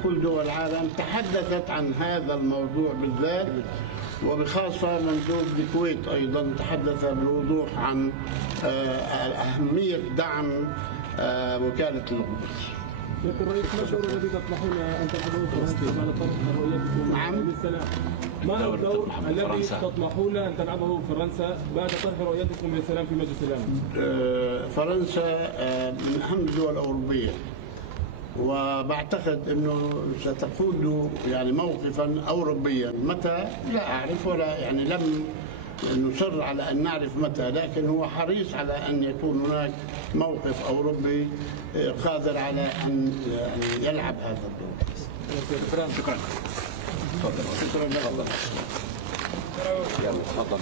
وكل دول العالم تحدثت عن هذا الموضوع بالذات، وبخاصة مندوب الكويت أيضا تحدث بوضوح عن أهمية دعم وكالة القدس. لكن الرئيس ما الدور الذي تطمحون ان تلعبوه في فلسطين على طرف رؤيتكم للسلام؟ ما هو الدور الذي تطمحون ان تلعبه فرنسا بعد طرح رؤيتكم للسلام في مجلس الامن؟ فرنسا من اهم الدول الاوروبيه، وبعتقد انه ستقود يعني موقفا اوروبيا. متى لا اعرف، ولا يعني لم نصر على ان نعرف متى، لكن هو حريص على ان يكون هناك موقف اوروبي قادر على ان يعني يلعب هذا الدور. شكرا. شكرا. شكرا لك. يلا تفضل.